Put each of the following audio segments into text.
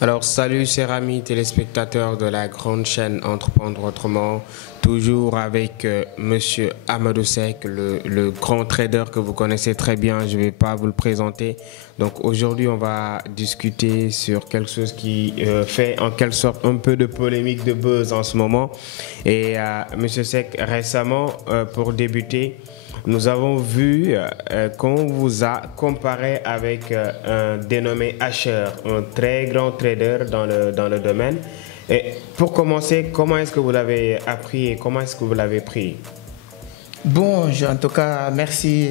Alors, salut chers amis téléspectateurs de la grande chaîne Entreprendre Autrement, toujours avec Monsieur Amadou Seck, le grand trader que vous connaissez très bien, je ne vais pas vous le présenter. Donc aujourd'hui, on va discuter sur quelque chose qui fait en quelque sorte un peu de polémique, de buzz en ce moment. Et Monsieur Seck, récemment, pour débuter, nous avons vu qu'on vous a comparé avec un dénommé Asher, un très grand trader dans le domaine. Et pour commencer, comment est-ce que vous l'avez appris et comment est-ce que vous l'avez pris? Bon, en tout cas, merci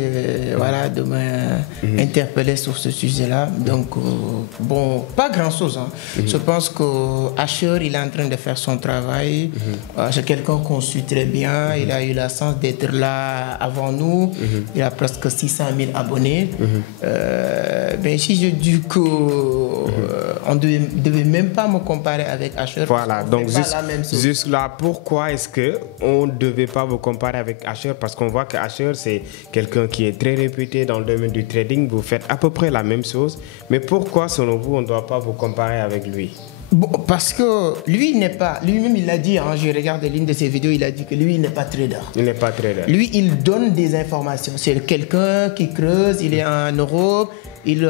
voilà, de m'interpeller sur ce sujet-là. Donc, bon, pas grand-chose. Hein. Je pense qu'Asher, il est en train de faire son travail. C'est quelqu'un qu'on suit très bien. Il a eu la chance d'être là avant nous. Il a presque 600 000 abonnés. Ben, si je dis qu'on ne devait même pas me comparer avec Asher. Voilà, donc juste là, pourquoi est-ce qu'on ne devait pas vous comparer avec Asher? Parce qu'on voit que Asher, c'est quelqu'un qui est très réputé dans le domaine du trading. Vous faites à peu près la même chose. Mais pourquoi, selon vous, on ne doit pas vous comparer avec lui? Bon, parce que lui, lui-même, il l'a dit, hein, j'ai regardé l'une de ses vidéos, il a dit que lui, il n'est pas trader. Il n'est pas trader. Lui, il donne des informations. C'est quelqu'un qui creuse, il est en Europe, il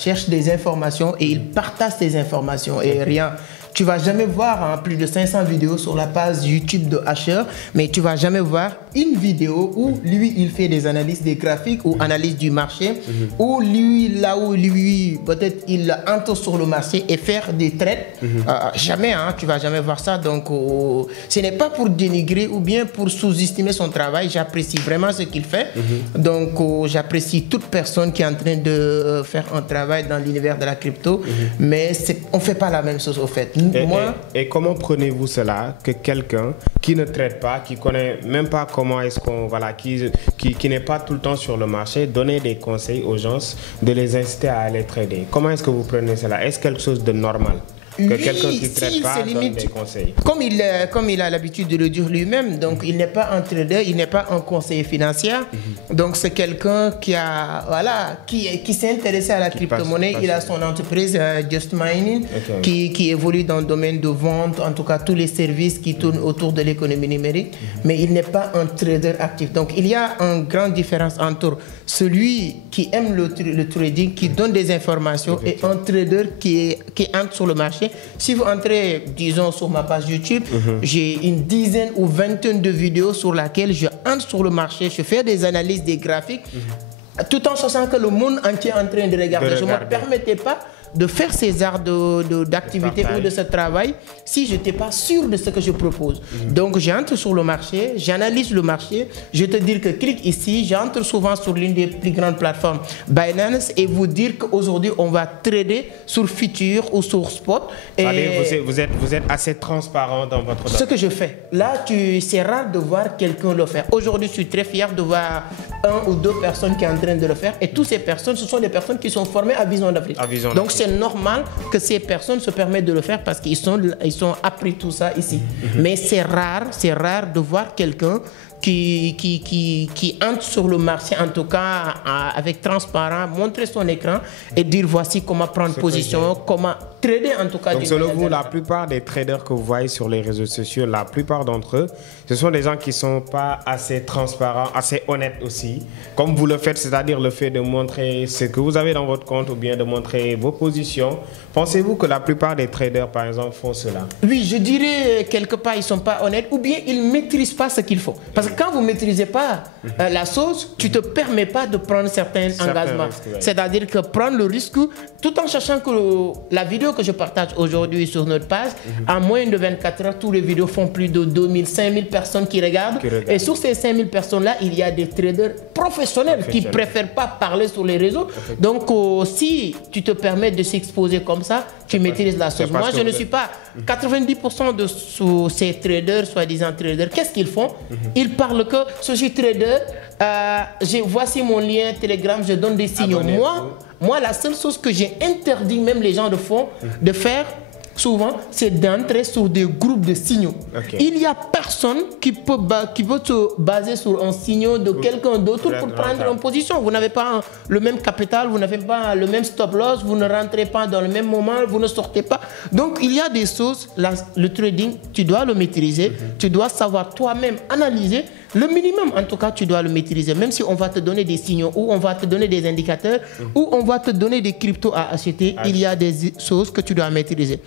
cherche des informations et il partage ces informations et rien. Tu vas jamais voir hein, plus de 500 vidéos sur la page YouTube de Asher, mais tu vas jamais voir une vidéo où lui, il fait des analyses des graphiques ou analyse du marché, ou lui, là où lui, peut-être il entre sur le marché et faire des trades. Jamais, hein, tu vas jamais voir ça. Donc, ce n'est pas pour dénigrer ou bien pour sous-estimer son travail. J'apprécie vraiment ce qu'il fait. Donc, j'apprécie toute personne qui est en train de faire un travail dans l'univers de la crypto, mais on ne fait pas la même chose au fait. Et comment prenez-vous cela que quelqu'un qui ne traite pas, qui connaît même pas comment est-ce qu'on voilà, qui n'est pas tout le temps sur le marché, donner des conseils aux gens, de les inciter à aller trader? Comment est-ce que vous prenez cela? Est-ce quelque chose de normal que quelqu'un qui ne traite pas donne des conseils? Comme il a l'habitude de le dire lui-même, donc il n'est pas un trader, il n'est pas un conseiller financier. Donc c'est quelqu'un qui s'est intéressé à la crypto-monnaie. Il a son entreprise Just Mining qui évolue dans le domaine de vente, en tout cas tous les services qui tournent autour de l'économie numérique. Mais il n'est pas un trader actif. Donc il y a une grande différence entre celui qui aime le trading, qui donne des informations, et un trader qui entre sur le marché. Si vous entrez, disons, sur ma page YouTube, j'ai une dizaine ou vingtaine de vidéos sur lesquelles je entre sur le marché, je fais des analyses des graphiques, tout en sachant que le monde entier est en train de regarder. Je ne me permettais pas de faire ces arts d'activité ou de ce travail si je n'étais pas sûr de ce que je propose. Donc j'entre sur le marché, j'analyse le marché, je te dis que clique ici, j'entre souvent sur l'une des plus grandes plateformes Binance et vous dire qu'aujourd'hui on va trader sur Future ou sur Spot. Et vous êtes assez transparent dans votre domaine. Ce que je fais, là c'est rare de voir quelqu'un le faire. Aujourd'hui je suis très fier de voir 1 ou 2 personnes qui sont en train de le faire et toutes ces personnes, ce sont des personnes qui sont formées à Vision d'Afrique. Donc c'est normal que ces personnes se permettent de le faire parce qu'ils sont appris tout ça ici. Mais c'est rare de voir quelqu'un qui entre sur le marché, en tout cas avec transparent, montrer son écran et dire voici comment prendre position, comment trader en tout cas. Donc selon vous, la plupart des traders que vous voyez sur les réseaux sociaux, la plupart d'entre eux, ce sont des gens qui ne sont pas assez transparents, assez honnêtes aussi, comme vous le faites, c'est-à-dire le fait de montrer ce que vous avez dans votre compte ou bien de montrer vos positions. Pensez-vous que la plupart des traders, par exemple, font cela? Oui, je dirais quelque part, ils ne sont pas honnêtes ou bien ils ne maîtrisent pas ce qu'il faut. Parce que quand vous ne maîtrisez pas la chose, tu ne te permets pas de prendre certains engagements. C'est-à-dire que prendre le risque, tout en sachant que la vidéo que je partage aujourd'hui sur notre page, en moins de 24 heures, toutes les vidéos font plus de 2000, 5000 personnes qui regardent. Et sur ces 5000 personnes-là, il y a des traders professionnels qui ne préfèrent pas parler sur les réseaux. Donc, si tu te permets de s'exposer comme ça, tu maîtrises la chose. Moi, je ne suis pas... 90% de ces traders, soi-disant traders, qu'est-ce qu'ils font? Ils parlent que je suis trader, voici mon lien Telegram, je donne des signaux. Moi, la seule chose que j'ai interdit même les gens de faire, souvent, c'est d'entrer sur des groupes de signaux. Il n'y a personne qui peut se baser sur un signal de quelqu'un d'autre pour prendre une position. Vous n'avez pas le même capital, vous n'avez pas le même stop loss, vous ne rentrez pas dans le même moment, vous ne sortez pas. Donc, il y a des choses, le trading, tu dois le maîtriser, tu dois savoir toi-même analyser. Le minimum, en tout cas, tu dois le maîtriser. Même si on va te donner des signaux ou on va te donner des indicateurs ou on va te donner des cryptos à acheter, il y a des choses que tu dois maîtriser.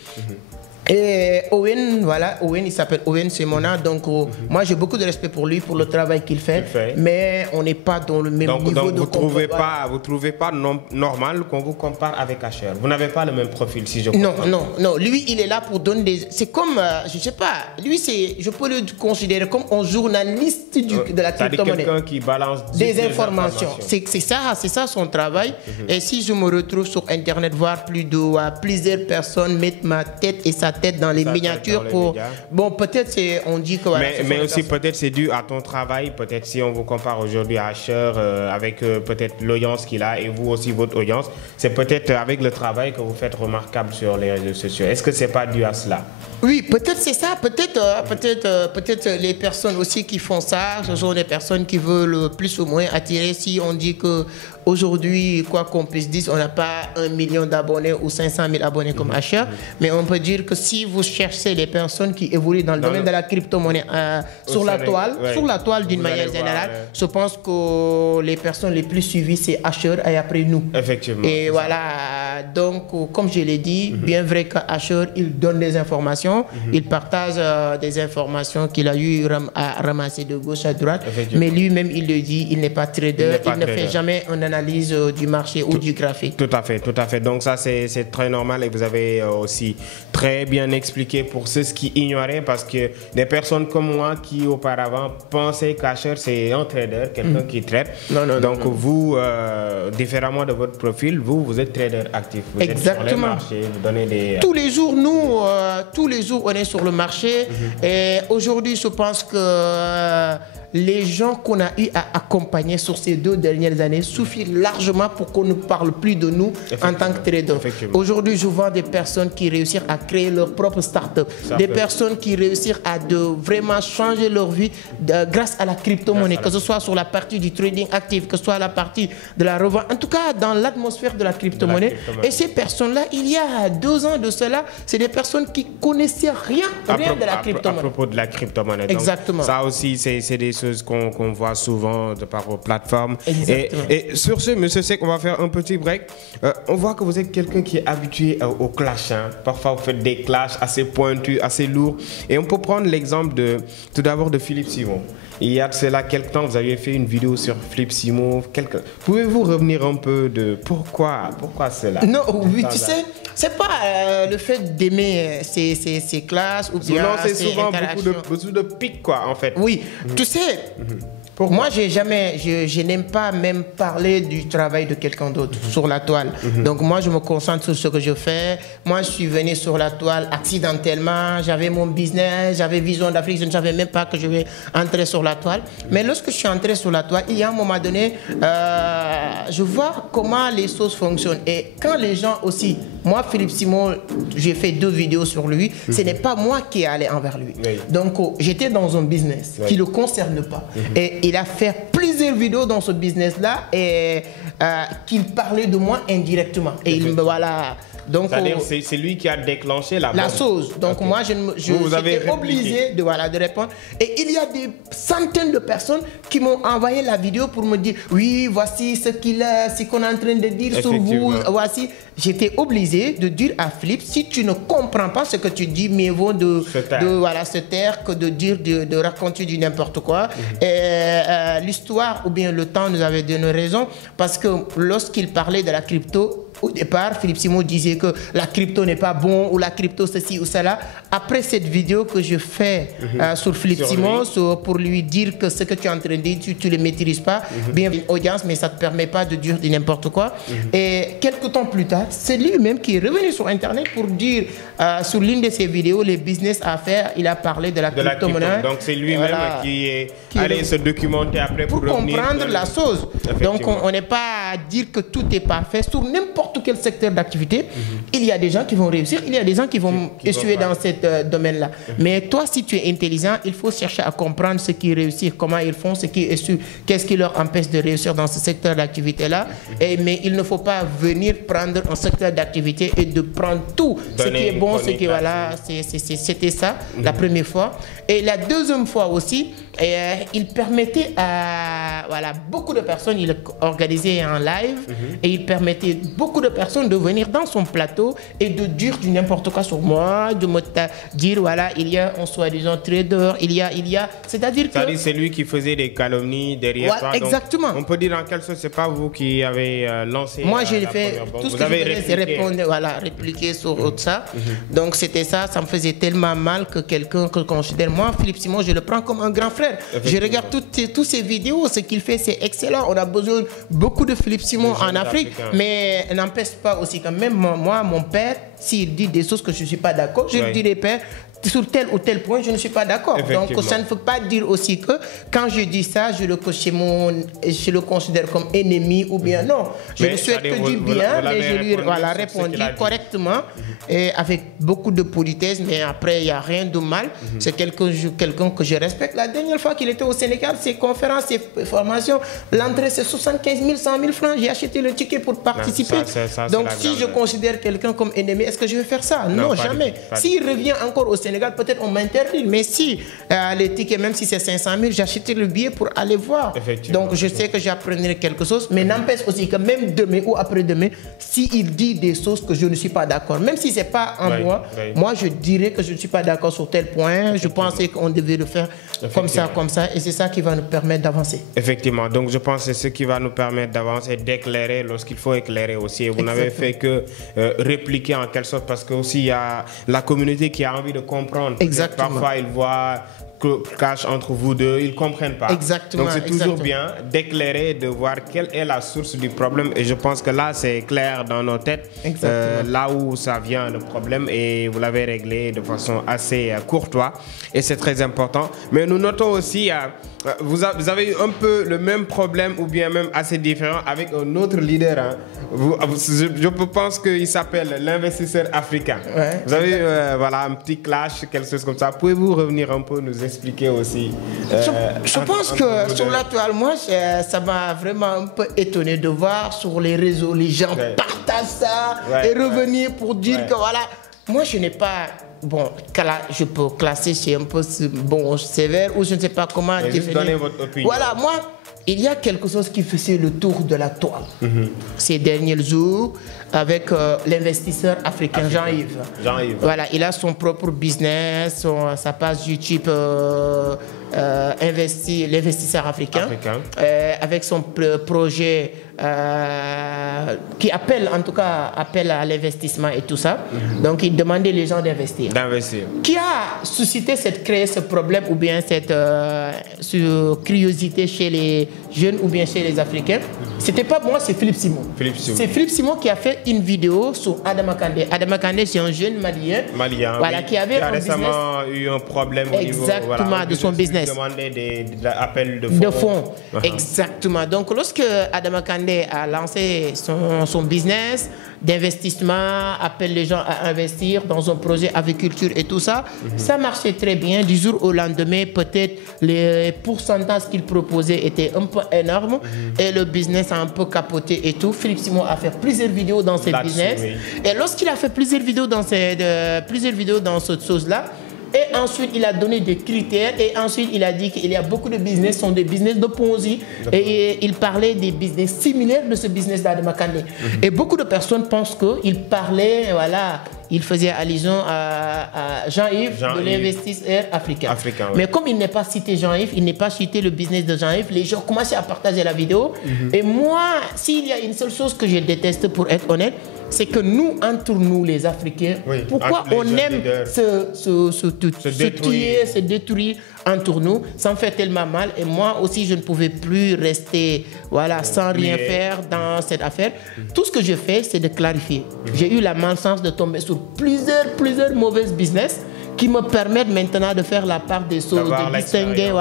Et Owen, voilà, Owen, il s'appelle Owen, c'est mon nom. Donc, moi, j'ai beaucoup de respect pour lui, pour le travail qu'il fait. Mais on n'est pas dans le même niveau de combat. Vous ne trouvez pas normal qu'on vous compare avec Asher? Vous n'avez pas le même profil, si je comprends. Non. Lui, il est là pour donner des... C'est comme, je ne sais pas, lui, je peux le considérer comme un journaliste de la crypto-monnaie. Quelqu'un qui balance des informations. C'est ça son travail. Et si je me retrouve sur Internet, voir plusieurs personnes mettre ma tête et sa tête dans les miniatures pour... Bon, peut-être on dit que... Voilà, mais aussi peut-être c'est dû à ton travail. Peut-être si on vous compare aujourd'hui à Asher avec peut-être l'audience qu'il a et vous aussi votre audience, c'est peut-être avec le travail que vous faites remarquable sur les réseaux sociaux. Est-ce que c'est pas dû à cela? Oui, peut-être c'est ça. Peut-être les personnes aussi qui font ça, ce sont des personnes qui veulent plus ou moins attirer. Si on dit que aujourd'hui, quoi qu'on puisse dire, on n'a pas 1 million d'abonnés ou 500 000 abonnés comme Asher, mais on peut dire que si vous cherchez les personnes qui évoluent dans le domaine de la crypto-monnaie sur la toile d'une manière générale, je pense que les personnes les plus suivies, c'est Asher et après nous. Effectivement. Et voilà, donc comme je l'ai dit, bien vrai qu'Asher, il donne des informations, il partage des informations qu'il a eu à ramasser de gauche à droite, mais lui-même, il le dit, il n'est pas trader, il ne fait jamais une analyse du marché ou du graphique. Tout à fait. Donc ça, c'est très normal et vous avez aussi très bien expliqué pour ceux qui ignoraient, parce que des personnes comme moi qui auparavant pensaient qu'Asher c'est un trader, quelqu'un qui trade. Donc vous, différemment de votre profil, vous êtes trader actif. Vous êtes sur les marchés, vous donnez des... Tous les jours, tous les jours, on est sur le marché. Et aujourd'hui, je pense que les gens qu'on a eu à accompagner sur ces 2 dernières années suffisent largement pour qu'on ne parle plus de nous en tant que trader. Aujourd'hui, je vois des personnes qui réussissent à créer leur propre start-up, des personnes qui réussissent à vraiment changer leur vie grâce à la crypto-monnaie, que ce soit sur la partie du trading actif, que ce soit la partie de la revente, en tout cas dans l'atmosphère de la crypto-monnaie. Et ces personnes-là, il y a 2 ans de cela, c'est des personnes qui connaissaient rien de la crypto-monnaie. À propos de la crypto-monnaie. Exactement. Donc, ça aussi, c'est des choses qu'on voit souvent de par vos plateformes. Et sur ce, monsieur Seck, on va faire un petit break. On voit que vous êtes quelqu'un qui est habitué au clash. Parfois, vous faites des clashs assez pointus, assez lourds. Et on peut prendre l'exemple tout d'abord de Philippe Simon. Il y a de cela quelques temps, vous avez fait une vidéo sur Philippe Simon. Pouvez-vous revenir un peu de pourquoi cela? Non, oui, tu sais, c'est pas le fait d'aimer ces classes ou bien c'est souvent beaucoup de pics, quoi, en fait. Oui, tu sais, moi, je n'aime pas même parler du travail de quelqu'un d'autre sur la toile. Donc moi, je me concentre sur ce que je fais. Moi, je suis venu sur la toile accidentellement. J'avais mon business, j'avais Vision d'Afrique. Je ne savais même pas que je vais entrer sur la toile. Mais lorsque je suis entré sur la toile, il y a un moment donné, je vois comment les choses fonctionnent. Et quand les gens aussi, moi, Philippe Simon, j'ai fait 2 vidéos sur lui. Ce n'est pas moi qui est allé envers lui. Donc, j'étais dans un business qui ne le concerne pas. Et il a fait plusieurs vidéos dans ce business-là et qu'il parlait de moi indirectement. Et il me voilà. C'est-à-dire c'est lui qui a déclenché la chose. Donc moi, j'étais obligé de répondre. Et il y a des centaines de personnes qui m'ont envoyé la vidéo pour me dire oui, voici ce qu'on est en train de dire sur vous. Voici. J'étais obligé de dire à Philippe, si tu ne comprends pas ce que tu dis, mieux vaut de se taire que de dire, de raconter du n'importe quoi. Et l'histoire ou bien le temps nous avait donné raison, parce que lorsqu'il parlait de la crypto, au départ, Philippe Simon disait que la crypto n'est pas bon ou la crypto ceci ou cela. Après cette vidéo que je fais sur Philippe Simon, pour lui dire que ce que tu es en train de dire, tu ne le maîtrises pas, bien une audience, mais ça ne te permet pas de dire n'importe quoi. Et quelques temps plus tard, c'est lui-même qui est revenu sur Internet pour dire, sur l'une de ses vidéos, les business à faire, il a parlé de la crypto-monnaie. Donc c'est lui-même qui est allé se documenter après pour comprendre la chose. Donc on n'est pas à dire que tout est parfait sur n'importe n'importe quel secteur d'activité, il y a des gens qui vont réussir, il y a des gens qui vont échouer dans ce domaine-là. Mais toi, si tu es intelligent, il faut chercher à comprendre ce qui réussit, comment ils font, ce qui échoue, qu'est-ce qui leur empêche de réussir dans ce secteur d'activité-là. Mais il ne faut pas venir prendre un secteur d'activité et de prendre tout ce qui est bon, ce qui voilà, c'était ça la première fois. Et la deuxième fois aussi, il permettait à beaucoup de personnes, il organisait un live et il permettait beaucoup de personnes de venir dans son plateau et de dire du n'importe quoi sur moi, de me dire voilà, il y a un soi-disant trader, il y a, c'est-à-dire que... C'est lui qui faisait des calomnies derrière toi. Exactement. Donc, on peut dire en quelque sorte, c'est pas vous qui avez lancé. Moi, j'ai fait tout ce que je faisais, c'est répondre, répliquer sur ça. Donc c'était ça me faisait tellement mal que quelqu'un que je considère, moi, Philippe Simon, je le prends comme un grand frère. Je regarde toutes ces vidéos, ce qu'il fait, c'est excellent. On a besoin beaucoup de Philippe Simon en Afrique, mais n'empêche pas aussi quand même, moi, mon père, s'il dit des choses que je ne suis pas d'accord, je lui dis des pères, sur tel ou tel point, je ne suis pas d'accord. Donc, ça ne faut pas dire aussi que quand je dis ça, je le considère comme ennemi ou bien non. Je lui souhaite que du bien, mais je lui répondu correctement et avec beaucoup de politesse, mais après, il n'y a rien de mal. C'est quelqu'un que je respecte. La dernière fois qu'il était au Sénégal, ses conférences, ses formations, l'entrée, c'est 75 000, 100 000 francs. J'ai acheté le ticket pour participer. Donc, si je considère quelqu'un comme ennemi, est-ce que je vais faire ça? Non, jamais. S'il revient encore au Sénégal, peut-être on m'interdit, mais si les tickets, même si c'est 500 000, j'achetais le billet pour aller voir. Donc je sais que j'apprendrai quelque chose, mais n'empêche aussi que même demain ou après-demain, s'il dit des choses que je ne suis pas d'accord, même si ce n'est pas en moi je dirais que je ne suis pas d'accord sur tel point, je pensais qu'on devait le faire comme ça, et c'est ça qui va nous permettre d'avancer. Effectivement, donc je pense que c'est ce qui va nous permettre d'avancer, d'éclairer lorsqu'il faut éclairer aussi. Et vous n'avez fait que répliquer en quelque sorte, parce que aussi il y a la communauté qui a envie de comprendre. Exactement. Parfois, ils voient cache entre vous deux, ils ne comprennent pas. Exactement. Donc, c'est toujours bien d'éclairer, de voir quelle est la source du problème. Et je pense que là, c'est clair dans nos têtes, là où ça vient, le problème. Et vous l'avez réglé de façon assez courtoise. Et c'est très important. Mais nous notons aussi, vous avez eu un peu le même problème, ou bien même assez différent, avec un autre leader. Hein. Je pense qu'il s'appelle l'investisseur africain. Vous avez eu un petit clash, quelque chose comme ça. Pouvez-vous revenir un peu, nous expliquer aussi je pense que sur la toile, moi, ça m'a vraiment un peu étonné de voir sur les réseaux, les gens partagent ça et revenir pour dire que voilà, moi je n'ai pas... Bon, je peux classer, c'est un peu sévère, ou je ne sais pas comment définir. Donner votre opinion. Voilà, moi, il y a quelque chose qui faisait le tour de la toile ces derniers jours avec l'investisseur africain Jean-Yves. Voilà, il a son propre business, sa page YouTube l'investisseur africain. Avec son projet qui appelle à l'investissement et tout ça. Donc il demandait les gens d'investir. Qui a suscité créé ce problème ou bien cette curiosité chez les jeunes ou bien chez les Africains? C'était pas moi, c'est Philippe Simon. C'est Philippe Simon qui a fait une vidéo sur Adama Kandé. Adama Kandé, c'est un jeune malien. Qui avait récemment eu un problème au niveau de son business. Demandé des appels de fonds. Exactement. Donc lorsque Adama Kandé a lancé son business d'investissement, appelle les gens à investir dans un projet agriculture et tout ça, ça marchait très bien. Du jour au lendemain, peut-être les pourcentages qu'il proposait étaient un peu énormes et le business a un peu capoté et tout. Philippe Simon a fait plusieurs vidéos dans ce business. Et lorsqu'il a fait plusieurs vidéos dans cette chose-là, et ensuite, il a donné des critères et ensuite, il a dit qu'il y a beaucoup de business, sont des business de Ponzi. Et il parlait des business similaires de ce business d'Adama Kandé. Et beaucoup de personnes pensent qu'il parlait, il faisait allusion à Jean-Yves de l'investisseur africain. Mais comme il n'est pas cité Jean-Yves, il n'est pas cité le business de Jean-Yves, les gens commencent à partager la vidéo. Et moi, s'il y a une seule chose que je déteste, pour être honnête, c'est que nous, entre nous les Africains, pourquoi on aime se détruire entre nous, ça me fait tellement mal. Et moi aussi, je ne pouvais plus rester sans rien faire dans cette affaire. Tout ce que je fais, c'est de clarifier. J'ai eu la malchance de tomber sur plusieurs mauvaises business qui me permettent maintenant de faire la part des choses, de distinguer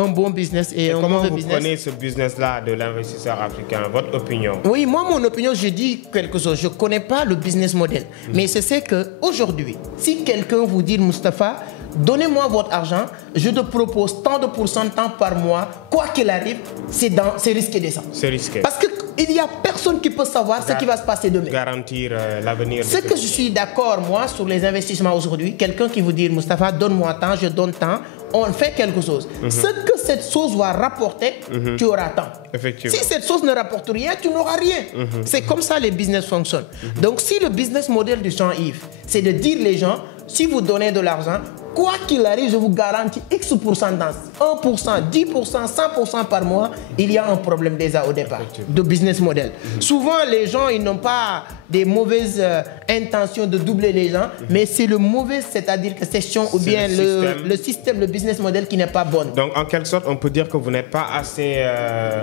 un bon business et un mauvais business. Comment vous prenez ce business-là de l'investisseur africain? Votre opinion? Oui, moi, mon opinion, je dis quelque chose. Je ne connais pas le business model. Mais je sais qu'aujourd'hui, si quelqu'un vous dit, Moustapha, donnez-moi votre argent, je te propose tant de pourcentage par mois, quoi qu'il arrive, c'est risqué de ça. C'est risqué. Parce qu'il n'y a personne qui peut savoir ce qui va se passer demain. Garantir l'avenir. Ce que je suis d'accord, moi, sur les investissements aujourd'hui, quelqu'un qui vous dit, Moustapha, donne-moi tant, je donne tant, on fait quelque chose. Ce que cette chose va rapporter, tu auras tant. Effectivement. Si cette chose ne rapporte rien, tu n'auras rien. C'est comme ça les business fonctionnent. Donc si le business model de Jean-Yves, c'est de dire les gens, si vous donnez de l'argent, quoi qu'il arrive, je vous garantis X pourcentage, 1%, 10%, 100% par mois, il y a un problème déjà au départ de business model. Souvent, les gens, ils n'ont pas des mauvaises intentions de doubler les gens, mais c'est le mauvais, c'est-à-dire que session ou bien le système, le business model qui n'est pas bon. Donc, en quelque sorte, on peut dire que vous n'êtes pas assez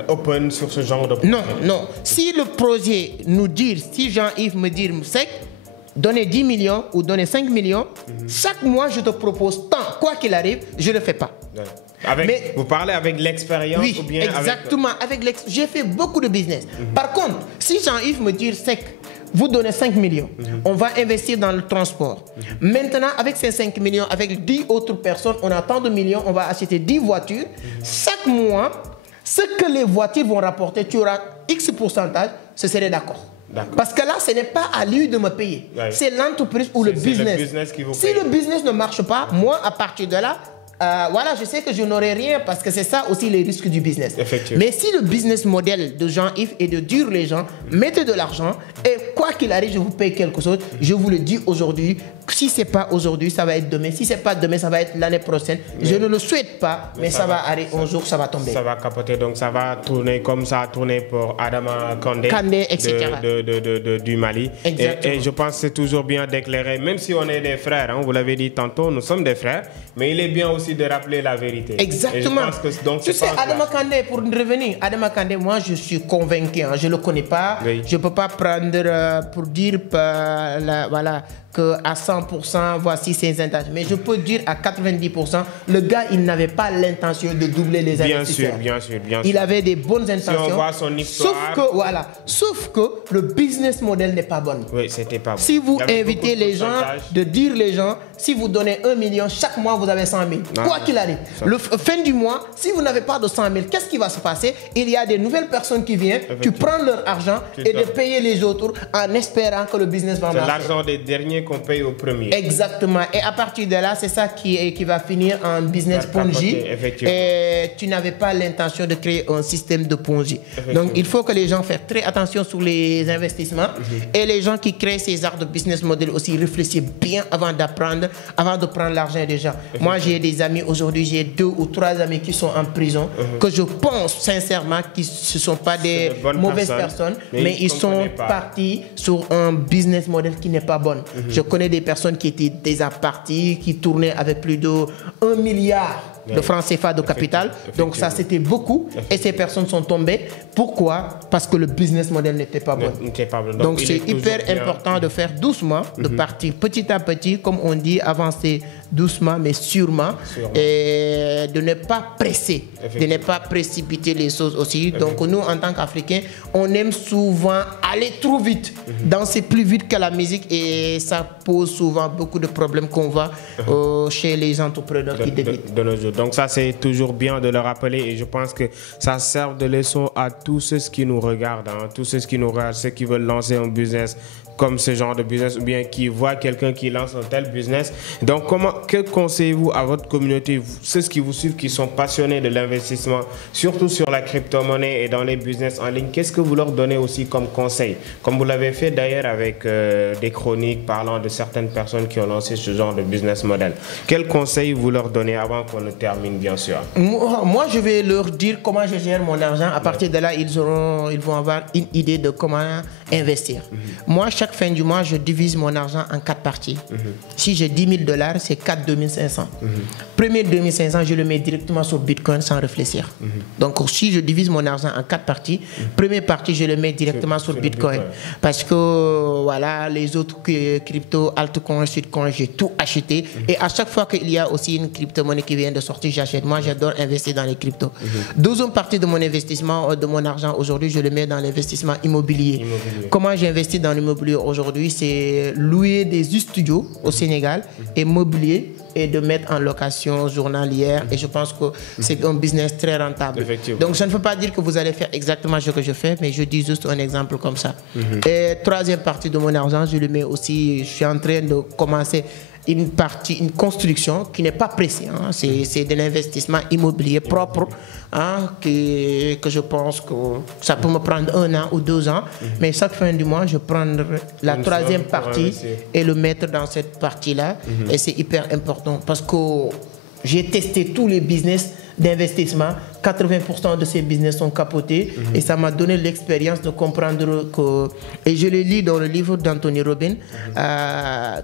open sur ce genre de projet. Non, non. Si le projet nous dit, si Jean-Yves me dit, Moussek, donner 10 millions ou donner 5 millions, chaque mois, je te propose tant. Quoi qu'il arrive, je ne le fais pas. Mais, vous parlez avec l'expérience oui, ou bien exactement. J'ai fait beaucoup de business. Par contre, si Jean-Yves me dit, Sec, vous donnez 5 millions, on va investir dans le transport. Maintenant, avec ces 5 millions, avec 10 autres personnes, on a tant de millions, on va acheter 10 voitures. Chaque mois, ce que les voitures vont rapporter, tu auras X pourcentage, ce serait d'accord. Parce que là, ce n'est pas à lui de me payer. C'est l'entreprise ou le business. Si le business ne marche pas, moi, à partir de là, voilà, je sais que je n'aurai rien parce que c'est ça aussi les risques du business. Mais si le business model de Jean-Yves est de dire les gens, mettez de l'argent et quoi qu'il arrive, je vous paye quelque chose. Je vous le dis aujourd'hui. Si ce n'est pas aujourd'hui, ça va être demain. Si ce n'est pas demain, ça va être l'année prochaine. Je ne le souhaite pas, mais ça va arriver un jour, ça va tomber. Ça va capoter, donc ça va tourner comme ça a tourné pour Adama Kandé, etc. du Mali. Et je pense que c'est toujours bien d'éclairer, même si on est des frères, hein, vous l'avez dit tantôt, nous sommes des frères, mais il est bien aussi de rappeler la vérité. Exactement. Tu sais, Adama Kandé, pour revenir, Adama Kandé, moi je suis convaincu, hein, je ne le connais pas, je ne peux pas prendre pour dire voilà, qu'à 100%, voici ses intentions. Mais je peux dire à 90%, le gars, il n'avait pas l'intention de doubler les investisseurs. Bien sûr. Il avait des bonnes intentions. Si on voit son histoire. Sauf que le business model n'est pas bon. Oui, c'était pas bon. Si vous invitez les gens, de dire les gens, si vous donnez 1 million, chaque mois, vous avez 100 000. Quoi qu'il arrive. Fin du mois, si vous n'avez pas de 100 000, qu'est-ce qui va se passer? Il y a des nouvelles personnes qui viennent, tu prends leur argent et de payer les autres en espérant que le business va marcher. C'est l'argent des derniers qu'on paye au premier. Exactement. Et à partir de là, c'est ça qui va finir en business Ponzi. Et tu n'avais pas l'intention de créer un système de Ponzi. Donc, il faut que les gens fassent très attention sur les investissements. Et les gens qui créent ces arts de business model aussi réfléchissent bien avant de prendre l'argent des gens. Moi, j'ai des amis aujourd'hui, j'ai 2 ou 3 amis qui sont en prison, que je pense sincèrement qu'ils ne sont pas des mauvaises personnes, mais ils sont partis sur un business model qui n'est pas bon. Je connais des personnes qui étaient déjà parties, qui tournaient avec plus de 1 milliard de francs CFA de capital. Donc ça, c'était beaucoup. Et ces personnes sont tombées. Pourquoi? Parce que le business model n'était pas bon. Donc c'est hyper important de faire doucement, de partir petit à petit, comme on dit, avancer doucement mais sûrement, et de ne pas presser, de ne pas précipiter les choses aussi. Donc nous, en tant qu'Africains, on aime souvent aller trop vite, danser plus vite que la musique, et ça pose souvent beaucoup de problèmes qu'on voit chez les entrepreneurs qui débutent. Donc ça, c'est toujours bien de le rappeler, et je pense que ça sert de leçon à tous ceux qui nous regardent, hein, tous ceux qui nous regardent, ceux qui veulent lancer un business comme ce genre de business, ou bien qui voient quelqu'un qui lance un tel business. Donc, que conseillez-vous à votre communauté, ceux qui vous suivent, qui sont passionnés de l'investissement, surtout sur la crypto-monnaie et dans les business en ligne? Qu'est-ce que vous leur donnez aussi comme conseil? Comme vous l'avez fait d'ailleurs avec des chroniques parlant de certaines personnes qui ont lancé ce genre de business model. Quels conseils vous leur donnez avant qu'on ne termine, bien sûr? Moi, je vais leur dire comment je gère mon argent. À partir de là, ils vont avoir une idée de comment investir. Moi, chaque chaque fin du mois, je divise mon argent en 4 parties. Si j'ai $10 000, c'est 4 2500. Premier 2500, je le mets directement sur Bitcoin sans réfléchir. Donc, si je divise mon argent en 4 parties, première partie, je le mets directement sur Bitcoin. Parce que, voilà, les autres crypto, altcoins, shitcoins, j'ai tout acheté. Et à chaque fois qu'il y a aussi une crypto-monnaie qui vient de sortir, j'achète. Moi, j'adore investir dans les cryptos. Deuxième partie de mon investissement, de mon argent aujourd'hui, je le mets dans l'investissement immobilier. Comment j'investis dans l'immobilier aujourd'hui? C'est louer des studios au Sénégal et mobilier et de mettre en location journalière. Et je pense que c'est un business très rentable. Donc, ça ne veut pas dire que vous allez faire exactement ce que je fais, mais je dis juste un exemple comme ça. Et troisième partie de mon argent, je le mets aussi, je suis en train de commencer une construction qui n'est pas précise. Hein. C'est de l'investissement immobilier propre, hein, que je pense que ça peut me prendre 1 an ou 2 ans. Mais chaque fin du mois, je prends la troisième partie et le mettre dans cette partie-là. Et c'est hyper important parce que j'ai testé tous les business d'investissement. 80% de ces business sont capotés et ça m'a donné l'expérience de comprendre que, et je le lis dans le livre d'Anthony Robbins,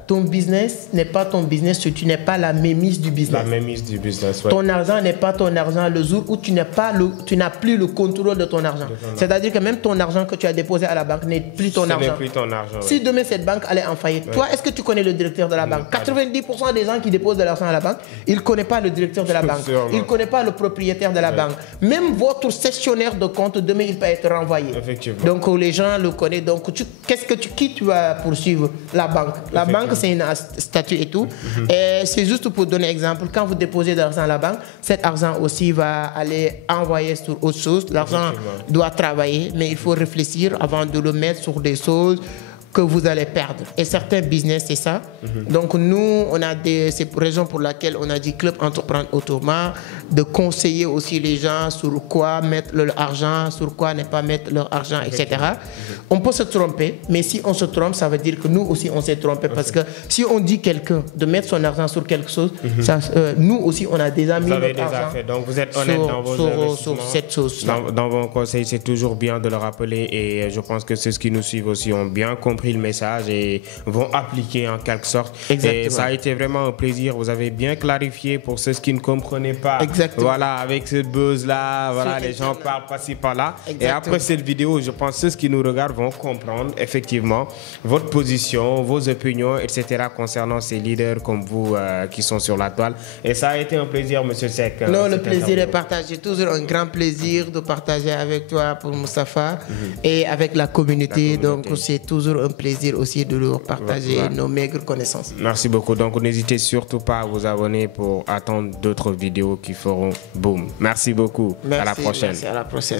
ton business n'est pas ton business si tu n'es pas la mémisse du business. La mémisse du business, ouais. Ton argent n'est pas ton argent le jour où tu n'as plus le contrôle de ton argent. C'est-à-dire que même ton argent que tu as déposé à la banque n'est plus ton argent. Plus ton argent. Si demain cette banque allait en faillite, toi, est-ce que tu connais le directeur de la banque? 90% des gens qui déposent de l'argent à la banque, ils ne connaissent pas le directeur de la banque. Ils ne connaissent pas le propriétaire de la banque. Même votre gestionnaire de compte, demain, il peut être renvoyé. Donc, les gens le connaissent. Donc, qui tu vas poursuivre? La banque. La banque, c'est un statut et tout. Et c'est juste pour donner un exemple. Quand vous déposez de l'argent à la banque, cet argent aussi va aller envoyer sur autre chose. L'argent doit travailler, mais il faut réfléchir avant de le mettre sur des choses que vous allez perdre. Et certains business, c'est ça. Donc, nous, on a c'est pour raison pour laquelle on a dit Club Entreprendre Autrement, de conseiller aussi les gens sur quoi mettre leur argent, sur quoi ne pas mettre leur argent, etc. On peut se tromper, mais si on se trompe, ça veut dire que nous aussi, on s'est trompé. Parce que si on dit quelqu'un de mettre son argent sur quelque chose, ça, nous aussi, on a déjà mis notre argent fait. Donc, vous êtes honnête dans vos investissements. Sur cette chose. Dans vos conseils, c'est toujours bien de le rappeler. Et je pense que ceux qui nous suivent aussi ont bien compris le message et vont appliquer en quelque sorte. Exactement. Et ça a été vraiment un plaisir. Vous avez bien clarifié pour ceux qui ne comprenaient pas. Exactement. Voilà, avec cette buzz-là, voilà, les gens parlent par-ci, par-là. Et après cette vidéo, je pense que ceux qui nous regardent vont comprendre effectivement votre position, vos opinions, etc. concernant ces leaders comme vous qui sont sur la toile. Et ça a été un plaisir, Monsieur Seck. Non, le plaisir est partagé. Toujours un grand plaisir de partager avec toi pour Moustapha et avec la communauté. Donc, c'est toujours un plaisir aussi de leur partager nos maigres connaissances. Merci beaucoup. Donc, n'hésitez surtout pas à vous abonner pour attendre d'autres vidéos qui feront boom. Merci beaucoup. Merci, à la prochaine. Merci, à la prochaine.